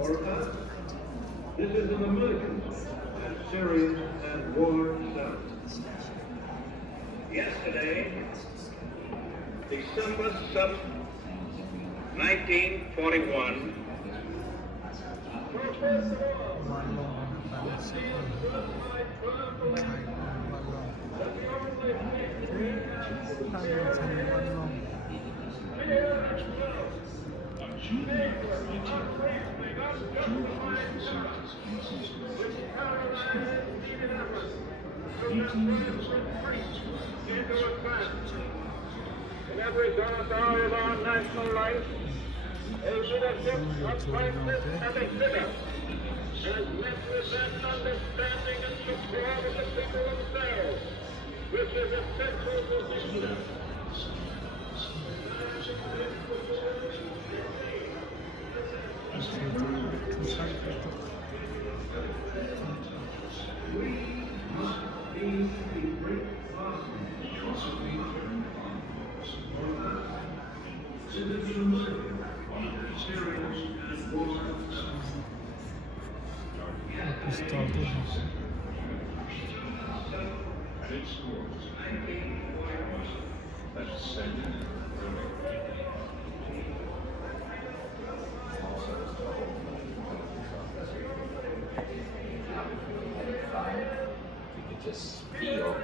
This is an emergency as serious as war itself. Yesterday, December 7th, 1941, On June 9, 1941, George Bush received his thesis graduate school. 18 years old, in every territory of our national life, a leadership of crisis and a figure has met with that understanding and support of the people themselves, which is essential to success. We must be the great You could just feel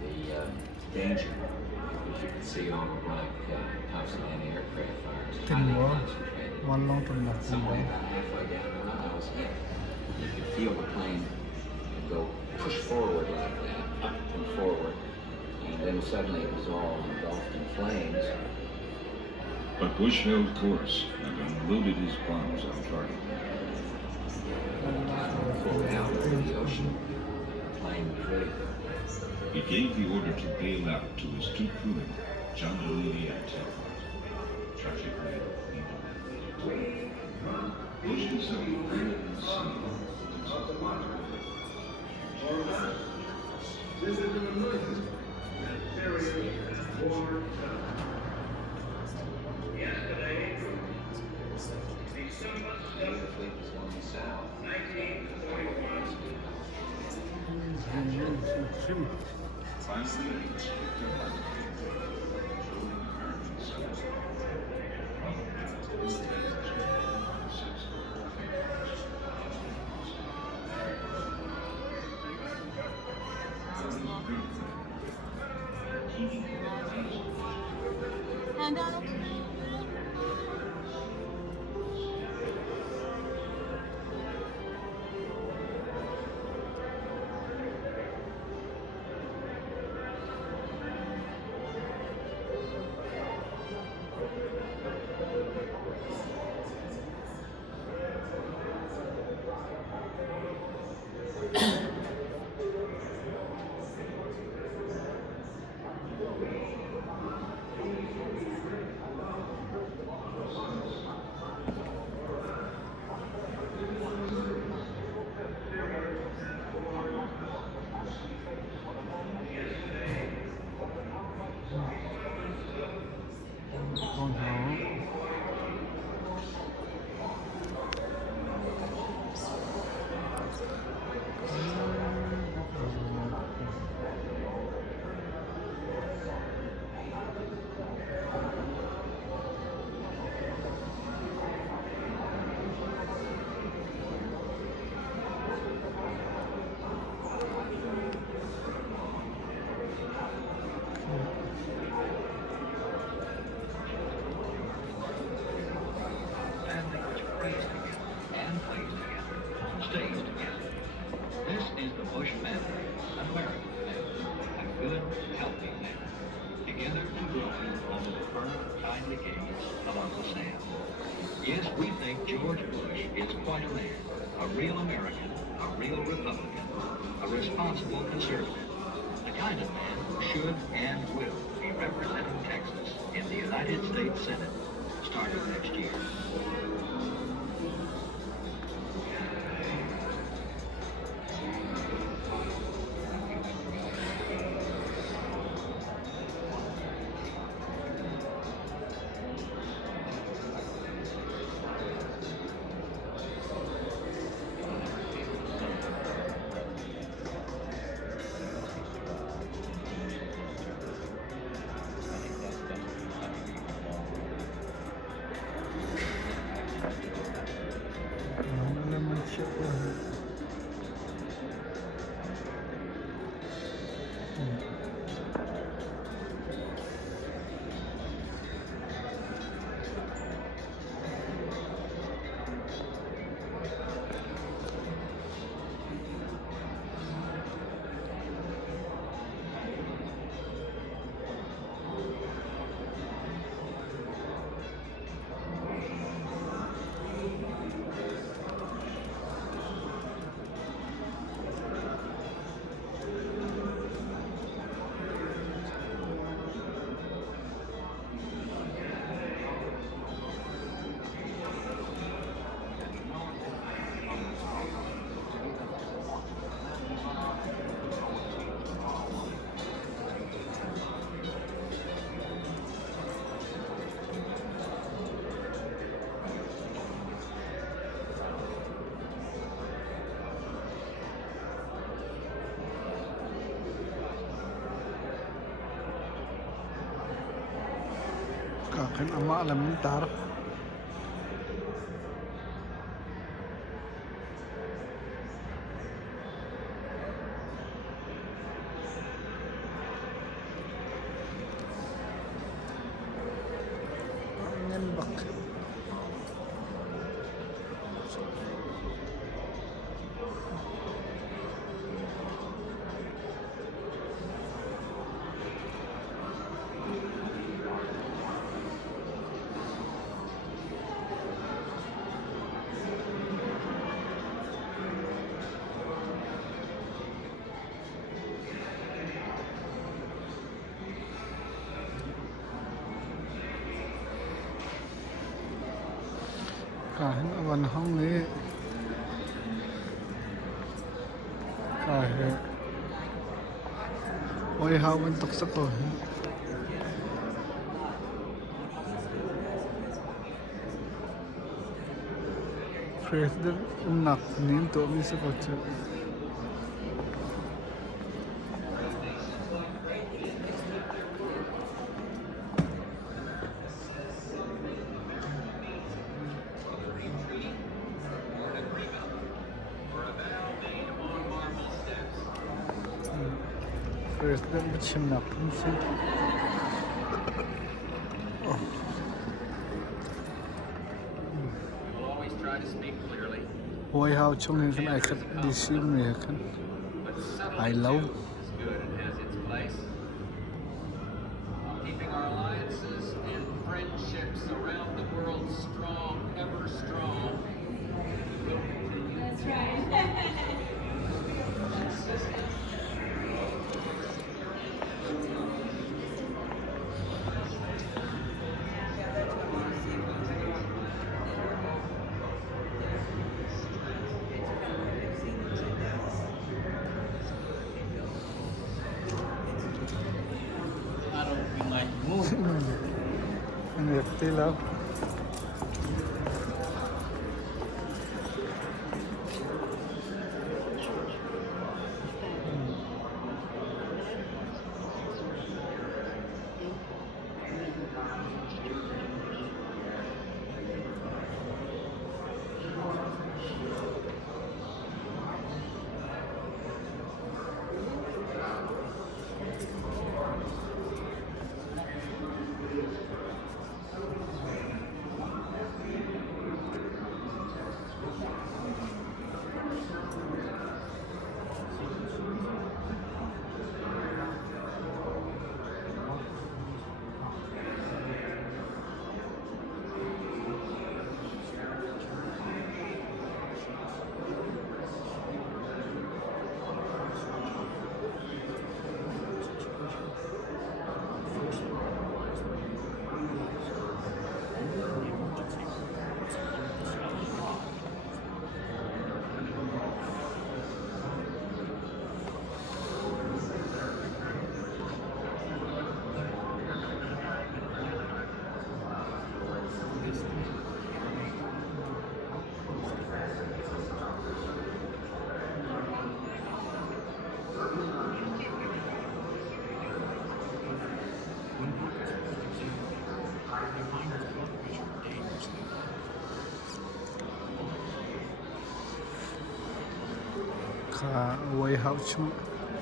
the danger. You could see all the black Thompson anti-aircraft fires. ถึงว่าวันลองจนหนักจริง Somewhere about halfway down the run, I was hit. You could feel the plane go push forward like that, up and forward, and then suddenly it was all engulfed in flames. But Bush held course and unloaded his bombs on target. Pulled out over the ocean. The plane was ready. He gave the order to bail out to his two crewmen, John Delaney and Ted Hart. Tragically, he died. Bush himself landed in the sea. This is an emergency as serious as war itself. Yesterday, December 7th, The fleet was going south. 1941, Finally, Inspector Hart controlling American sellers. And out. Yes, we think George Bush is quite a man, a real American, a real Republican, a responsible conservative, the kind of man who should and will be representing Texas in the United States Senate starting next year. Alam mo siya po. Kakin ama alam ni tar. Ayan bak. Kahin awan hong ni. Kahe. Oi hawan taksa ko. President unak nin to mi sa kotse. President bıçınak mısın? Always try to speak clearly, Oi how chung ni kan aikat di sini ya kan. but subtlety I love. too is good and has its place. Keeping our alliances and friendships around the world strong, ever strong, will continue. That's right. NFT lang.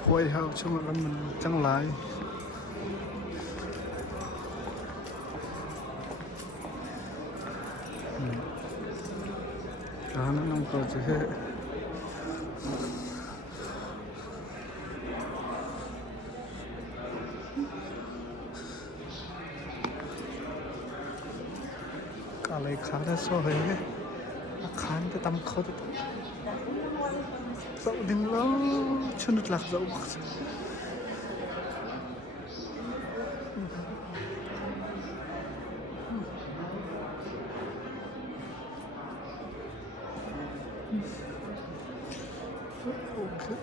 White House chung là mình chẳng lại nó nông có chứ hết cả lấy khá là so với khán cái tâm khâu thì dẫu đừng lo chưa được lạc dẫu okay.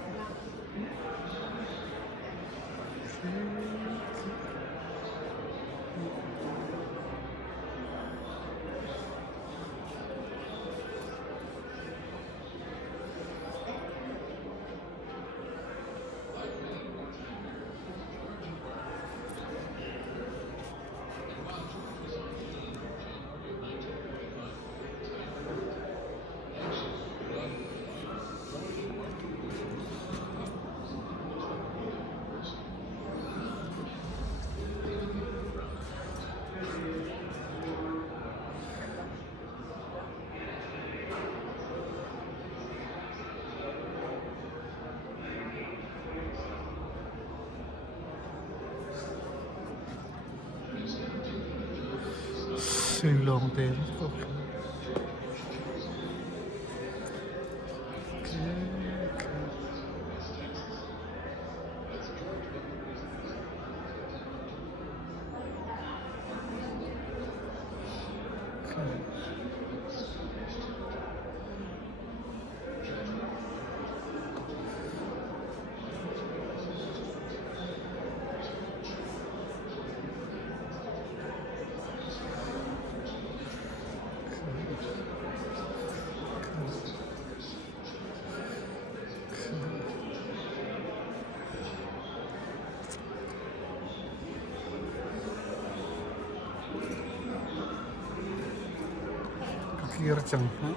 Xuyên lộn tiền kia chẳng anh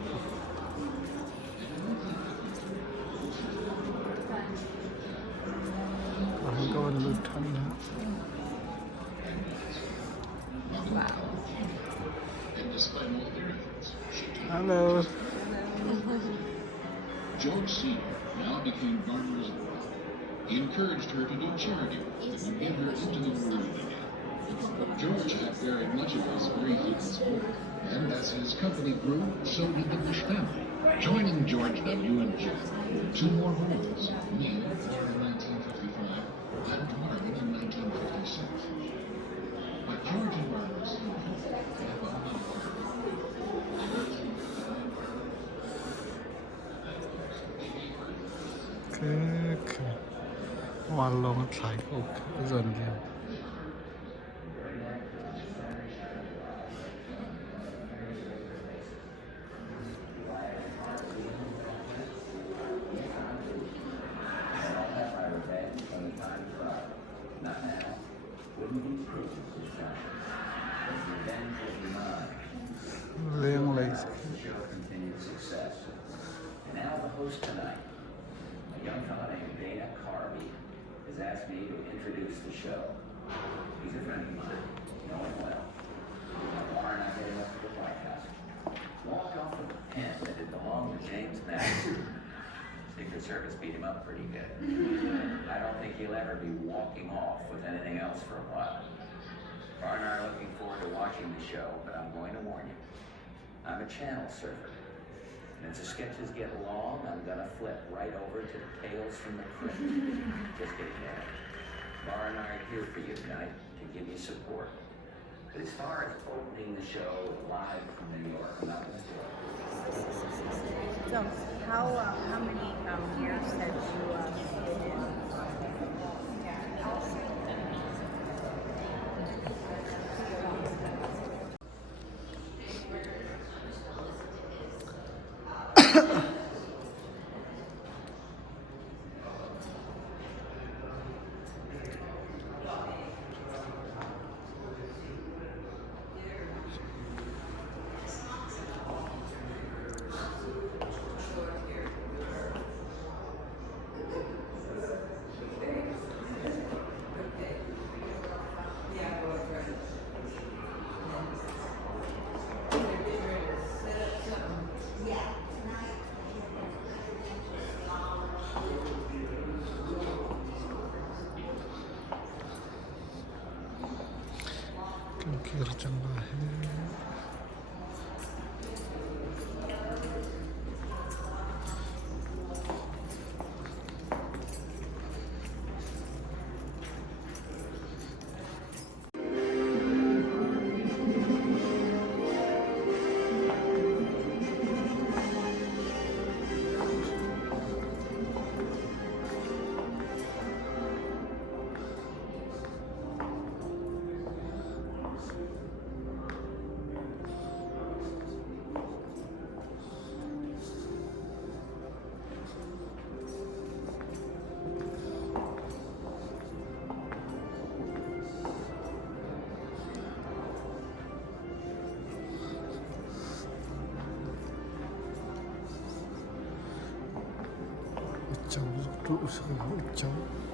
có anh lụt thân hả hello. George Sr. now became Garner's boy. He encouraged her to do charity work that would get her into the world again. George had buried much of his grief in his work, and as his company grew, so did the Bush family. Joining George W. and Jack were two more boys, Neil, born in 1955, and Marvin in 1956. But George and Marvin Sr. have a lot of cái hoàn long thái của cái dần kia liên lấy young fellow named Dana Carvey has asked me to introduce the show. He's a friend of mine, know him well. Laura and I met him up at the White House. Walked off with a pen that had belonged to James Madison. Secret Service beat him up pretty good. I don't think he'll ever be walking off with anything else for a while. Laura and I are looking forward to watching the show, but I'm going to warn you. I'm a channel surfer. And as the sketches get long, I'm gonna flip right over to the Tales from the Crypt. Just kidding, Dad. Laura and I are here for you tonight to give you support. But as far as opening the show live from New York, I'm not gonna do it. So, how many years have you been in? चंगा है। 입장, 속도 우승 입장.